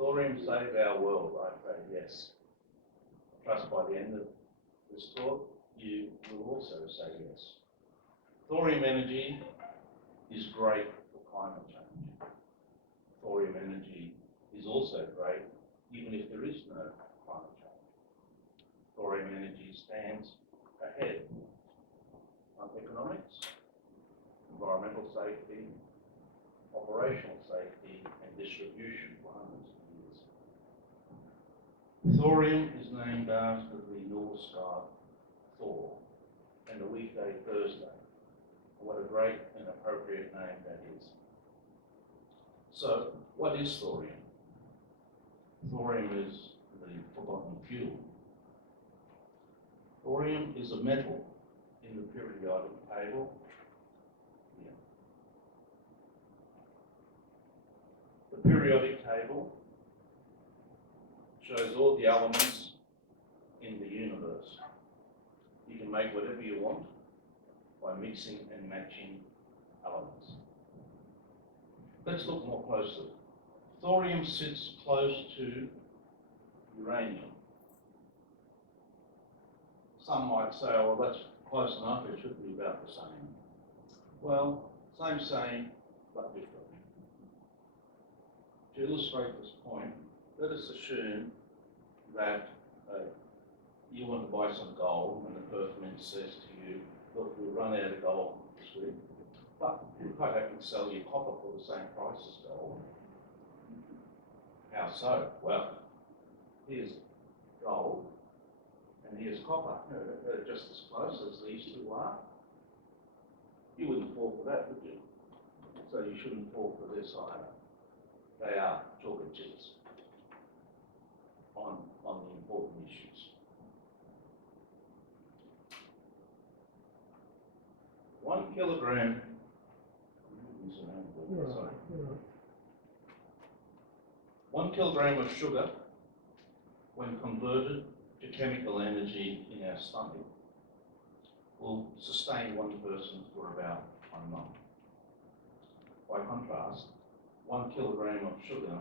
thorium save our world? I say yes. I trust by the end of this talk, you will also say yes. Thorium energy is great for climate change. Thorium energy is also great even if there is no climate change. Thorium energy stands ahead on economics, environmental safety, operational safety, and distribution for hundreds of years. Thorium is named after the Norse god Thor and the weekday Thursday. What a great and appropriate name that is. So, what is thorium? Thorium is the forgotten fuel. Thorium is a metal in the periodic table. Yeah. The periodic table shows all the elements in the universe. You can make whatever you want by mixing and matching elements. Let's look more closely. Thorium sits close to uranium. Some might say, well, that's close enough, it should be about the same. Well, same, but different. To illustrate this point, let us assume that you want to buy some gold and the Perthman says to you, look, we'll run out of gold this week, but we're quite happy to sell you copper for the same price as gold. How so? Well, here's gold and here's copper. They're just as close as these two are. You wouldn't fall for that, would you? So you shouldn't fall for this either. They are chalk and chips on the important issues. One kilogram. Sorry. 1 kilogram of sugar, when converted to chemical energy in our stomach, will sustain one person for about 1 month. By contrast, 1 kilogram of sugar,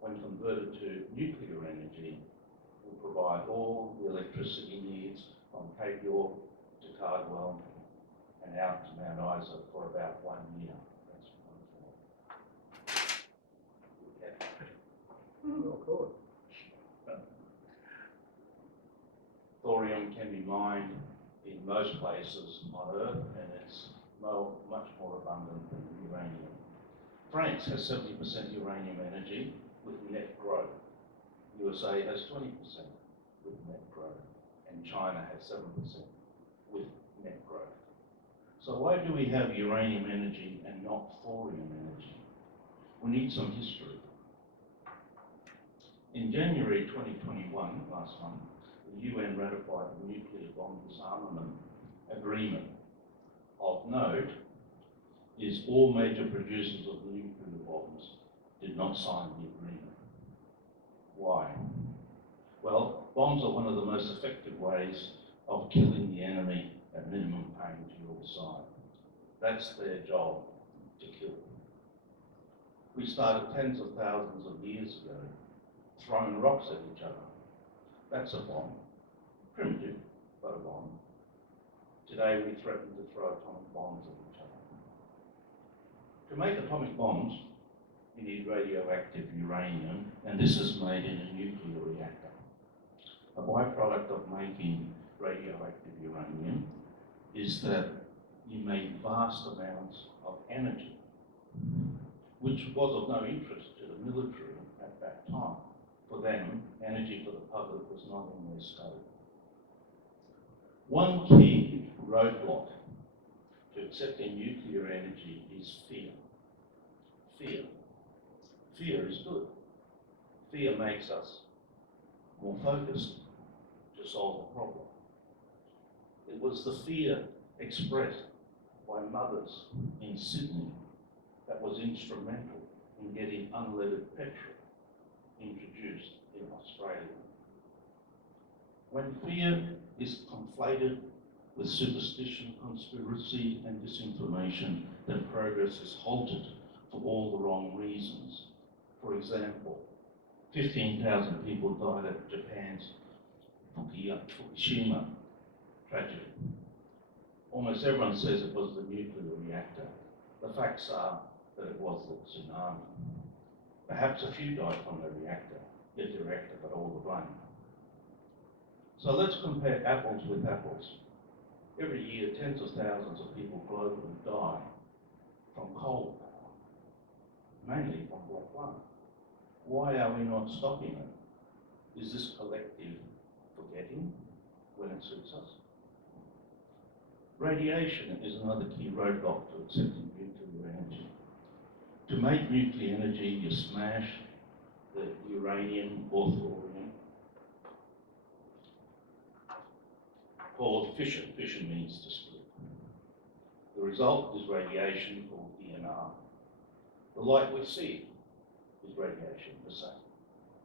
when converted to nuclear energy, will provide all the electricity needs from Cape York to Cardwell and out to Mount Isa for about 1 year. That's Oh, cool. Thorium can be mined in most places on Earth, and it's much more abundant than uranium. France has 70% uranium energy with net growth. USA has 20% with net growth, and China has 7% with net growth. So why do we have uranium energy and not thorium energy? We need some history. In January 2021, last month, the UN ratified the Nuclear Bomb Disarmament Agreement. Of note is all major producers of nuclear bombs did not sign the agreement. Why? Well, bombs are one of the most effective ways of killing the enemy at minimum pain to your side. That's their job, to kill. We started tens of thousands of years ago throwing rocks at each other. That's a bomb. Primitive, but a bomb. Today we threaten to throw atomic bombs at each other. To make atomic bombs, you need radioactive uranium, and this is made in a nuclear reactor. A byproduct of making radioactive uranium is that you make vast amounts of energy, which was of no interest to the military at that time. For them, energy for the public was not in their scope. One key roadblock to accepting nuclear energy is fear. Fear. Fear is good. Fear makes us more focused to solve the problem. It was the fear expressed by mothers in Sydney that was instrumental in getting unleaded petrol introduced in Australia. When fear is conflated with superstition, conspiracy and disinformation, then progress is halted for all the wrong reasons. For example, 15,000 people died at Japan's Fukushima tragedy. Almost everyone says it was the nuclear reactor. The facts are that it was the tsunami. Perhaps a few died from the reactor, yet the reactor got all the blame. So let's compare apples with apples. Every year, tens of thousands of people globally die from coal power, mainly from Block 1. Why are we not stopping it? Is this collective forgetting when it suits us? Radiation is another key roadblock to accepting nuclear energy. To make nuclear energy, you smash the uranium or thorium, called fission. Fission means to split. The result is radiation called EMR. The light we see is radiation the same.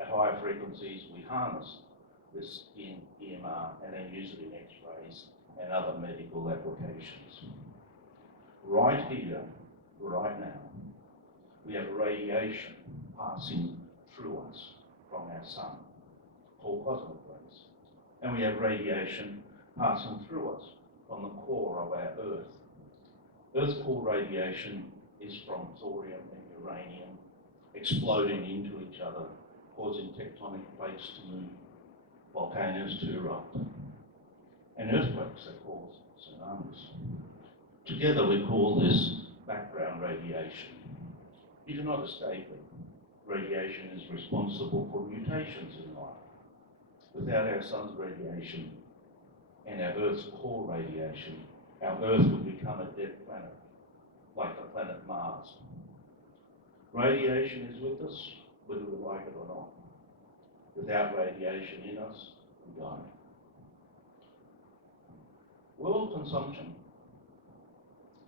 At higher frequencies, we harness this in EMR and then use it in X-rays and other medical applications. Right here, right now, we have radiation passing through us from our sun, called cosmic rays. And we have radiation passing through us from the core of our Earth. Earth's core radiation is from thorium and uranium exploding into each other, causing tectonic plates to move, volcanoes to erupt, and earthquakes that cause tsunamis. Together we call this background radiation. You cannot escape it. Radiation is responsible for mutations in life. Without our sun's radiation and our Earth's core radiation, our Earth would become a dead planet, like the planet Mars. Radiation is with us, whether we like it or not. Without radiation in us, we die. World consumption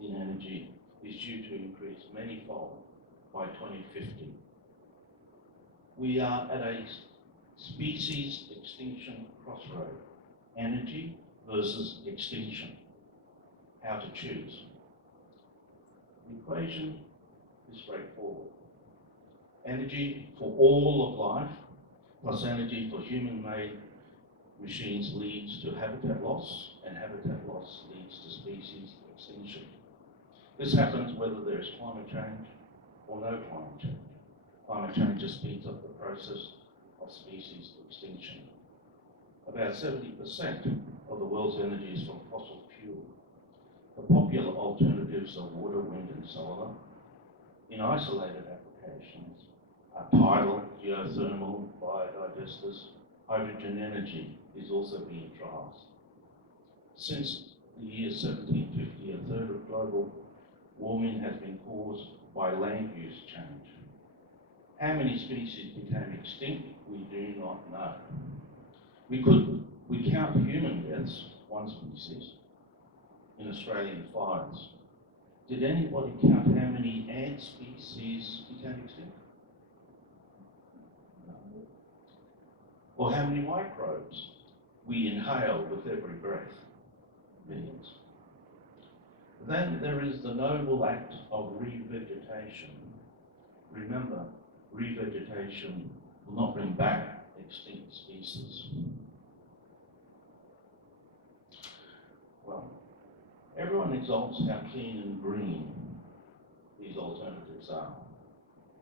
in energy is due to increase manyfold by 2050. We are at a species extinction crossroad. Energy versus extinction. How to choose. The equation is straightforward. Energy for all of life plus energy for human-made machines leads to habitat loss, and habitat loss leads to species extinction. This happens whether there is climate change or no climate change. Climate change just speeds up the process of species extinction. About 70% of the world's energy is from fossil fuel. The popular alternatives are water, wind and solar. In isolated applications are tidal, geothermal, biodigesters. Hydrogen energy is also being trialled. Since the year 1750, a third of global warming has been caused by land use change. How many species became extinct, we do not know. We count human deaths, one species, in Australian fires. Did anybody count how many ant species became extinct? No. Or how many microbes we inhale with every breath? Millions. Then there is the noble act of revegetation. Remember, revegetation will not bring back extinct species. Well, everyone exalts how clean and green these alternatives are.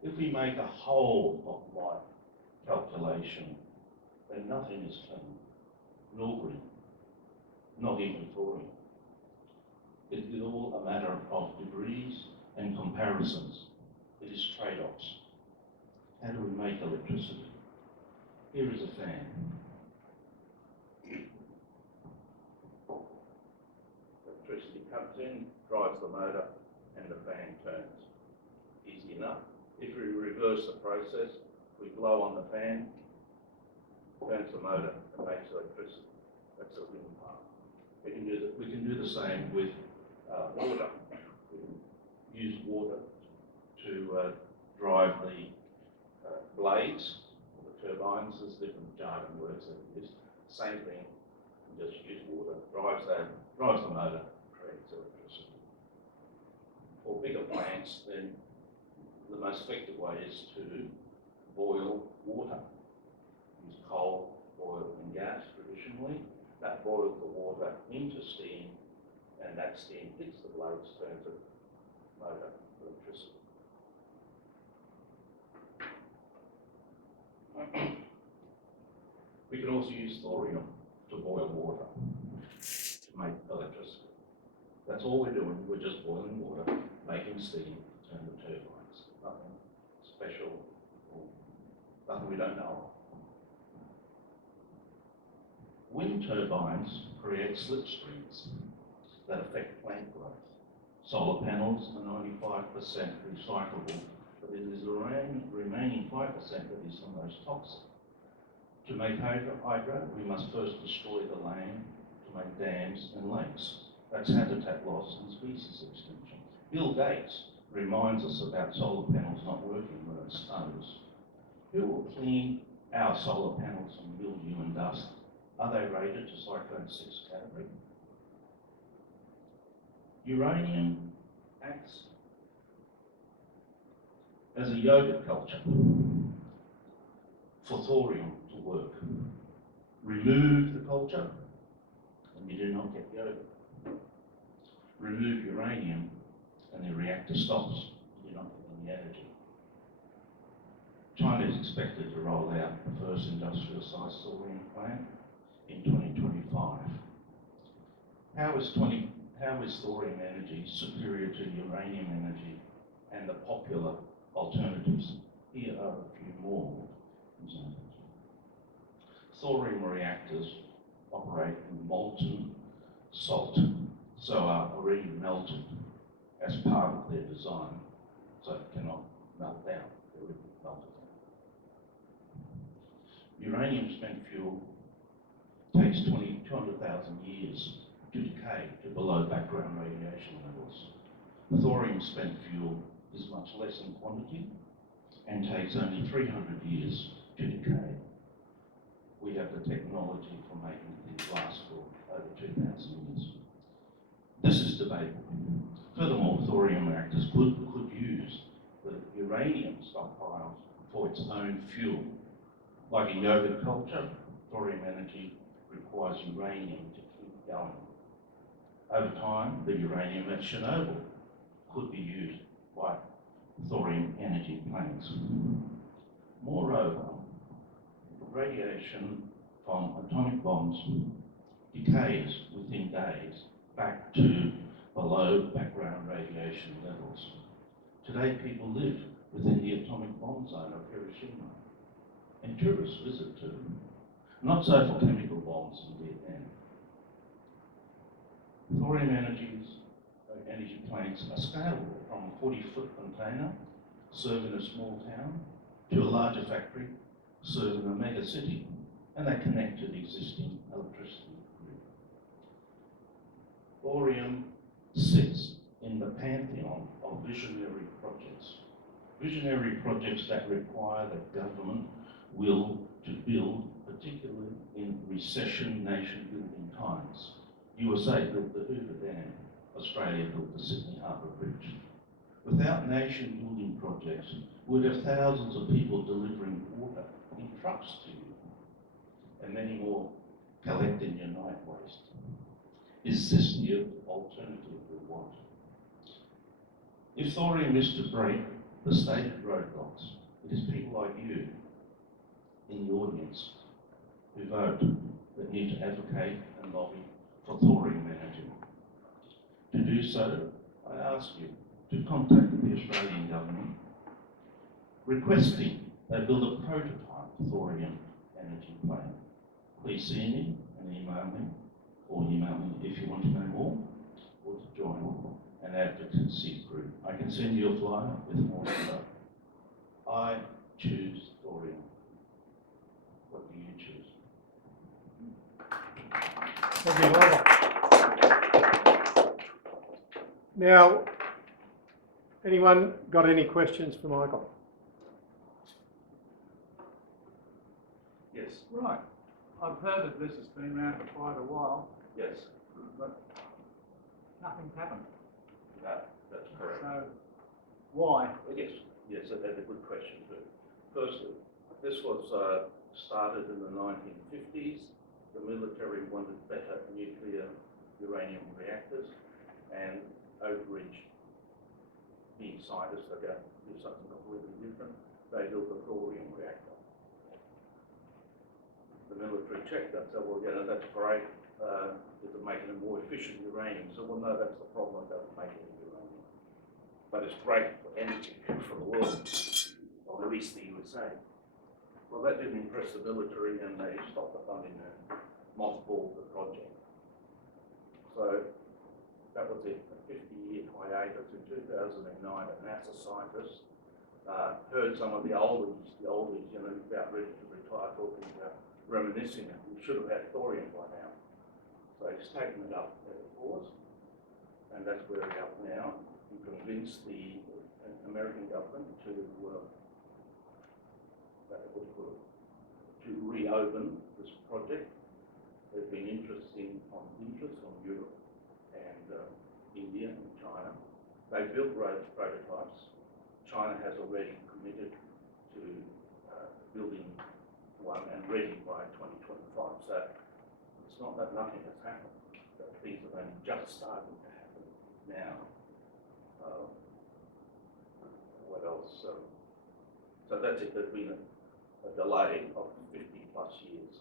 If we make a whole of life calculation, then nothing is clean, nor green, not even thorium. It is all a matter of degrees and comparisons. It is trade-offs. How do we make electricity? Here is a fan. Electricity comes in, drives the motor, and the fan turns. Easy enough. If we reverse the process, we blow on the fan, turns the motor, and makes electricity. That's the wind part. We can do the same with water. We can use water to drive the blades, or the turbines. There's different jargon words that we use. Same thing, you just use water, drives the motor, creates electricity. For bigger plants, then the most effective way is to boil water. Use coal, oil and gas traditionally. That boils the water into steam, and that steam hits the blades, turns it motor electricity. We can also use thorium to boil water to make electricity. That's all we're doing. We're just boiling water, making steam to turn the turbines. Nothing special or nothing we don't know of. Wind turbines create slipstreams that affect plant growth. Solar panels are 95% recyclable, but it is the remaining 5% that is the most toxic. To make hydro, we must first destroy the land to make dams and lakes. That's habitat loss and species extinction. Bill Gates reminds us about solar panels not working when it snows. Who will clean our solar panels from mildew and dust? Are they rated to Cyclone 6 category? Uranium acts as a yogurt culture for thorium to work. Remove the culture and you do not get yogurt. Remove uranium and the reactor stops. You do not get any energy. China is expected to roll out the first industrial-sized thorium plant in 2025. How is thorium energy superior to uranium energy and the popular alternatives? Here are a few more examples. Thorium reactors operate in molten salt, so are already melted as part of their design, so it cannot melt down. They're already melted down. Uranium spent fuel takes 200,000 years to decay to below background radiation levels. The thorium spent fuel is much less in quantity and takes only 300 years to decay. We have the technology for making things last for over 2,000 years. This is debatable. Furthermore, thorium reactors could use the uranium stockpiles for its own fuel. Like a yogurt culture, thorium energy requires uranium to keep going. Over time, the uranium at Chernobyl could be used by thorium energy plants. Moreover, radiation from atomic bombs decays within days back to below background radiation levels. Today, people live within the atomic bomb zone of Hiroshima, and tourists visit too. Not so for chemical bombs in Vietnam. Thorium energy plants are scalable from a 40-foot container serving a small town to a larger factory serving a mega city, and they connect to the existing electricity grid. Thorium sits in the pantheon of visionary projects. Visionary projects that require the government will to build, particularly in recession nation-building times. USA built the Hoover Dam. Australia built the Sydney Harbour Bridge. Without nation-building projects, we'd have thousands of people delivering water in trucks to you, and many more collecting your night waste. Is this the alternative we want? If thorium is to break the stated roadblocks, it is people like you in the audience who vote that need to advocate and lobby for thorium energy. To do so, I ask you to contact the Australian government requesting they build a prototype thorium energy plant. Please see me and email me, or email me if you want to know more, or to join an advocacy group. I can send you a flyer with more info. I choose thorium. What do you choose? Thank you, Michael. Now, anyone got any questions for Michael? Yes. Right. I've heard that this has been around for quite a while, Yes. but nothing's happened. That's correct. So, why? Yes, that's a good question too. Firstly, This was started in the 1950s. The military wanted better nuclear uranium reactors, and Oak Ridge, being scientists, they don't do something completely different. They built a thorium reactor. The military checked that, said, well, that's great. It's making a more efficient uranium. So, well, no, that's the problem. It doesn't make any uranium. But it's great for energy for the world, or at least the USA. Well, that didn't impress the military, and they stopped the funding and mothballed the project. So that was it, a 50-year hiatus. In 2009, a NASA scientist heard some of the oldies, about ready to retire, talking about reminiscing. We should have had thorium by now. So he's taken it up as it was, and that's where we're up now. He convinced the American government to reopen this project. There's been interest from Europe and India and China. They've built prototypes. China has already committed to building one and ready by 2025. So it's not that nothing has happened. That things are only just starting to happen now. What else? So that's it. There's been a delay of 50 plus years,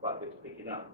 but it's picking up.